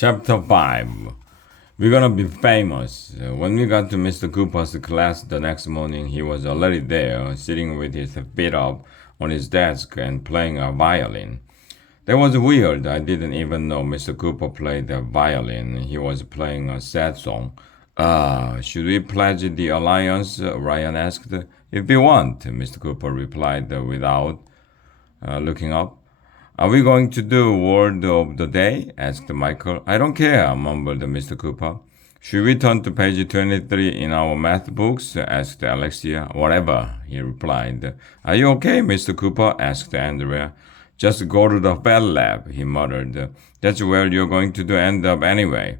Chapter 5. We're gonna be famous. When we got to Mr. Cooper's class the next morning, he was already there, sitting with his feet up on his desk and playing a violin. That was weird. I didn't even know Mr. Cooper played the violin. He was playing a sad song. Should we pledge the alliance? Ryan asked. If you want, Mr. Cooper replied without looking up. Are we going to do word of the day? Asked Michael. I don't care, mumbled Mr. Cooper. Should we turn to page 23 in our math books? Asked Alexia. Whatever, he replied. Are you okay, Mr. Cooper? Asked Andrea. Just go to the Bell Lab, he muttered. That's where you're going to end up anyway.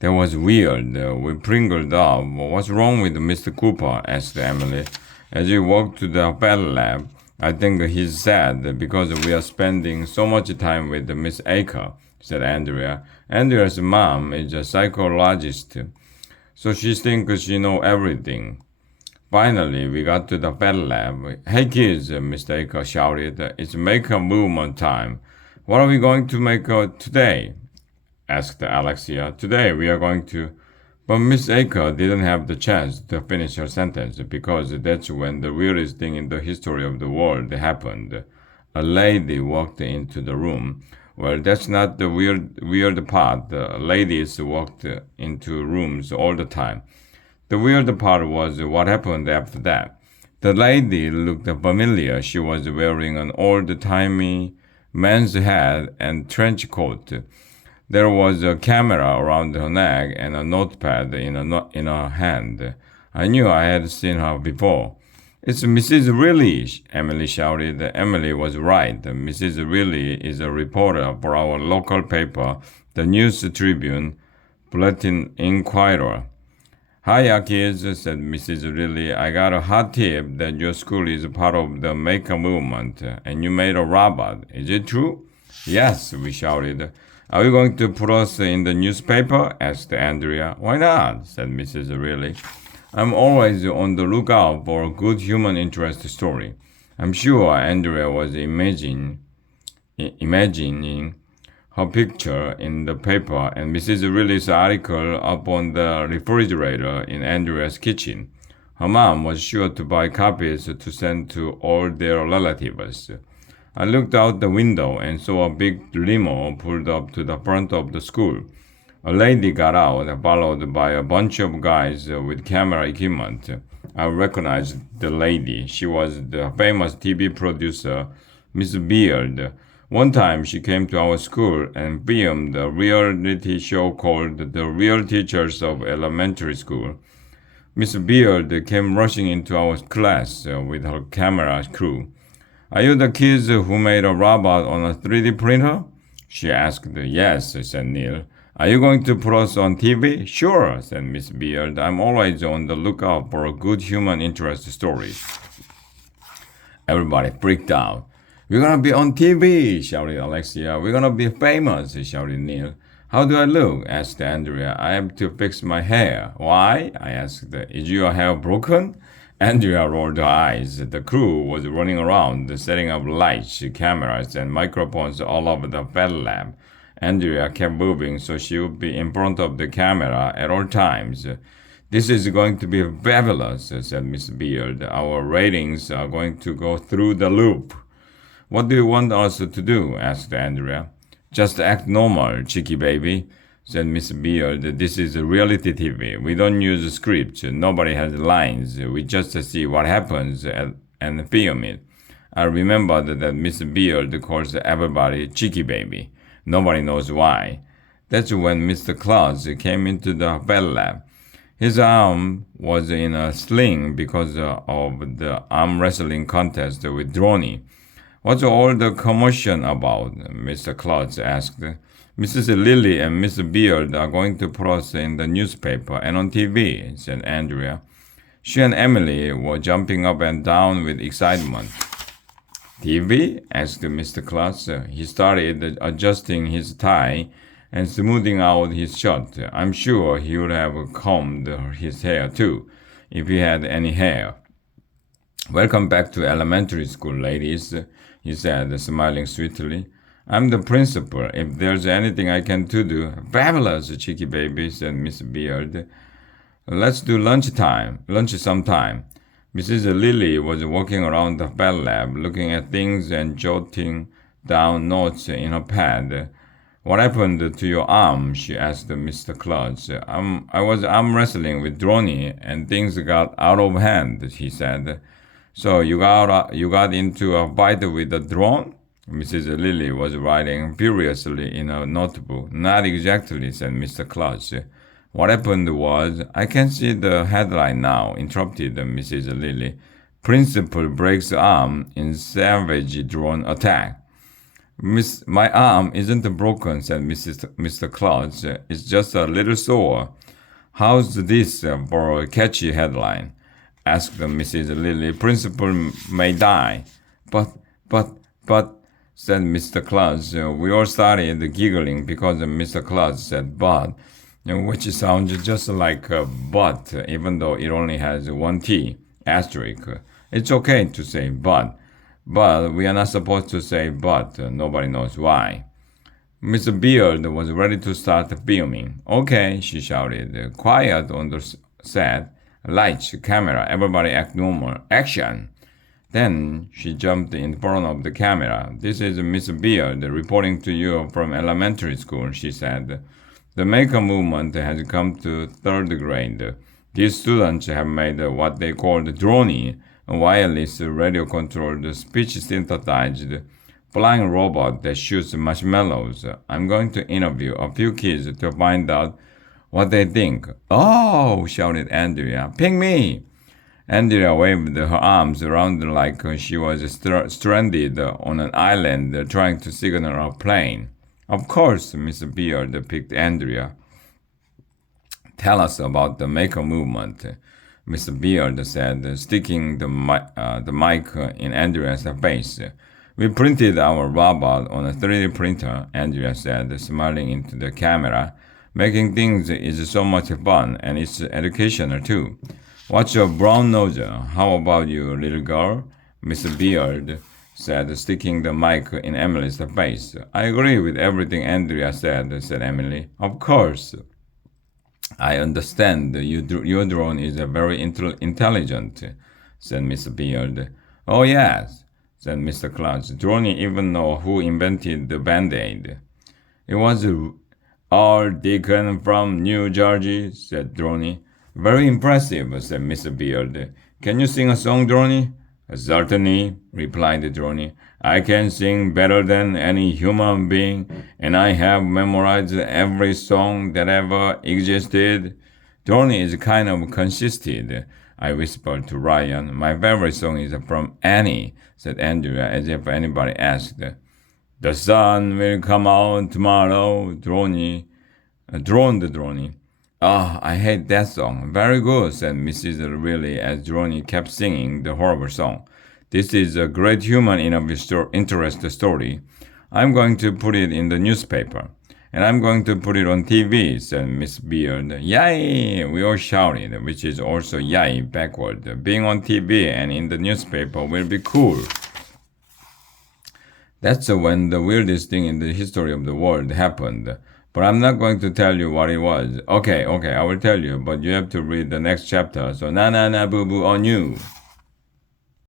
That was weird. We pringled up. What's wrong with Mr. Cooper? Asked Emily. As we walked to the Bell Lab, I think he's sad because we are spending so much time with Miss Aker, said Andrea. Andrea's mom is a psychologist, so she thinks she knows everything. Finally, we got to the Bell Lab. Hey kids, Miss Aker shouted. It's make a movement time. What are we going to make today? Asked Alexia. Today we are going to... But Miss Aker didn't have the chance to finish her sentence because that's when the weirdest thing in the history of the world happened. A lady walked into the room. Well, that's not the weird part. Ladies walked into rooms all the time. The weird part was what happened after that. The lady looked familiar. She was wearing an old-timey man's hat and trench coat. There was a camera around her neck and a notepad in her hand. I knew I had seen her before. It's Mrs. Reilly, Emily shouted. Emily was right. Mrs. Reilly is a reporter for our local paper, the News Tribune, Bulletin Inquirer. Hiya, kids, said Mrs. Reilly. I got a hot tip that your school is part of the Maker movement, and you made a robot. Is it true? Yes, we shouted. Are you going to put us in the newspaper? Asked Andrea. Why not? Said Mrs. Reilly. I'm always on the lookout for a good human interest story. I'm sure Andrea was imagining her picture in the paper and Mrs. Reilly's article up on the refrigerator in Andrea's kitchen. Her mom was sure to buy copies to send to all their relatives. I looked out the window and saw a big limo pulled up to the front of the school. A lady got out, followed by a bunch of guys with camera equipment. I recognized the lady. She was the famous TV producer, Miss Beard. One time she came to our school and filmed a reality show called The Real Teachers of Elementary School. Miss Beard came rushing into our class with her camera crew. Are you the kids who made a robot on a 3D printer? She asked. Yes, said Neil. Are you going to put us on TV? Sure, said Miss Beard. I'm always on the lookout for a good human interest story. Everybody freaked out. We're gonna be on TV, shouted Alexia. We're gonna be famous, shouted Neil. How do I look? Asked Andrea. I have to fix my hair. Why? I asked. Is your hair broken? Andrea rolled her eyes. The crew was running around, setting up lights, cameras, and microphones all over the Bell Lab. Andrea kept moving so she would be in front of the camera at all times. This is going to be fabulous, said Miss Beard. Our ratings are going to go through the loop. What do you want us to do? Asked Andrea. Just act normal, cheeky baby, said Miss Beard. This is reality TV. We don't use scripts. Nobody has lines. We just see what happens and film it. I remembered that Miss Beard calls everybody cheeky baby. Nobody knows why. That's when Mr. Claus came into the Bell Lab. His arm was in a sling because of the arm wrestling contest with Droney. What's all the commotion about? Mr. Claus asked. Mrs. Lilly and Miss Beard are going to put us in the newspaper and on TV, said Andrea. She and Emily were jumping up and down with excitement. TV? Asked Mr. Claus. He started adjusting his tie and smoothing out his shirt. I'm sure he would have combed his hair too, if he had any hair. Welcome back to elementary school, ladies, he said, smiling sweetly. I'm the principal. If there's anything I can do, fabulous, cheeky baby, said Miss Beard. Let's do lunch sometime. Mrs. Lily was walking around the Bell Lab, looking at things and jotting down notes in her pad. What happened to your arm? She asked Mr. Klutz. I was arm wrestling with Droney and things got out of hand, he said. So you got into a fight with the drone? Mrs. Lily was writing furiously in a notebook. Not exactly, said Mr. Klutz. What happened was, I can see the headline now, interrupted Mrs. Lily. Principal breaks arm in savage drone attack. My arm isn't broken, said Mr. Klutz. It's just a little sore. How's this for a catchy headline? Asked Mrs. Lily. Principal may die. But, but, but, said Mr. Klutz. We all started giggling because Mr. Klutz said but, which sounds just like but, even though it only has one T, asterisk. It's okay to say but we are not supposed to say but. Nobody knows why. Miss Beard was ready to start filming. Okay, she shouted. Quiet on the set. Lights, camera, everybody act normal. Action! Then she jumped in front of the camera. This is Miss Beard reporting to you from elementary school, she said. The maker movement has come to third grade. These students have made what they call the droney, a wireless radio-controlled speech-synthesized flying robot that shoots marshmallows. I'm going to interview a few kids to find out what they think. Oh, shouted Andrea. Pick me! Andrea waved her arms around like she was stranded on an island trying to signal a plane. Of course, Miss Beard picked Andrea. Tell us about the maker movement, Miss Beard said, sticking the mic in Andrea's face. We printed our robot on a 3D printer, Andrea said, smiling into the camera. Making things is so much fun, and it's educational too. What's your brown nose? How about you, little girl? Miss Beard said, sticking the mic in Emily's face. I agree with everything Andrea said Emily. Of course. I understand your drone is very intelligent, said Miss Beard. Oh, yes, said Mr. Klutz. Drone even know who invented the Band-Aid. It was R. Deacon from New Jersey, said Droney. Very impressive, said Miss Beard. Can you sing a song, Droney? Certainly, replied Droney. I can sing better than any human being, and I have memorized every song that ever existed. Droney is kind of consistent, I whispered to Ryan. My favorite song is from Annie, said Andrea, as if anybody asked. The sun will come out tomorrow, droned Droney. Ah, I hate that song. Very good, said Mrs. Riley as Droney kept singing the horrible song. This is a great human interest story. I'm going to put it in the newspaper. And I'm going to put it on TV, said Miss Beard. Yay! We all shouted, which is also yay backward. Being on TV and in the newspaper will be cool. That's when the weirdest thing in the history of the world happened. But I'm not going to tell you what it was. Okay, I will tell you, but you have to read the next chapter. So na na na boo boo on you.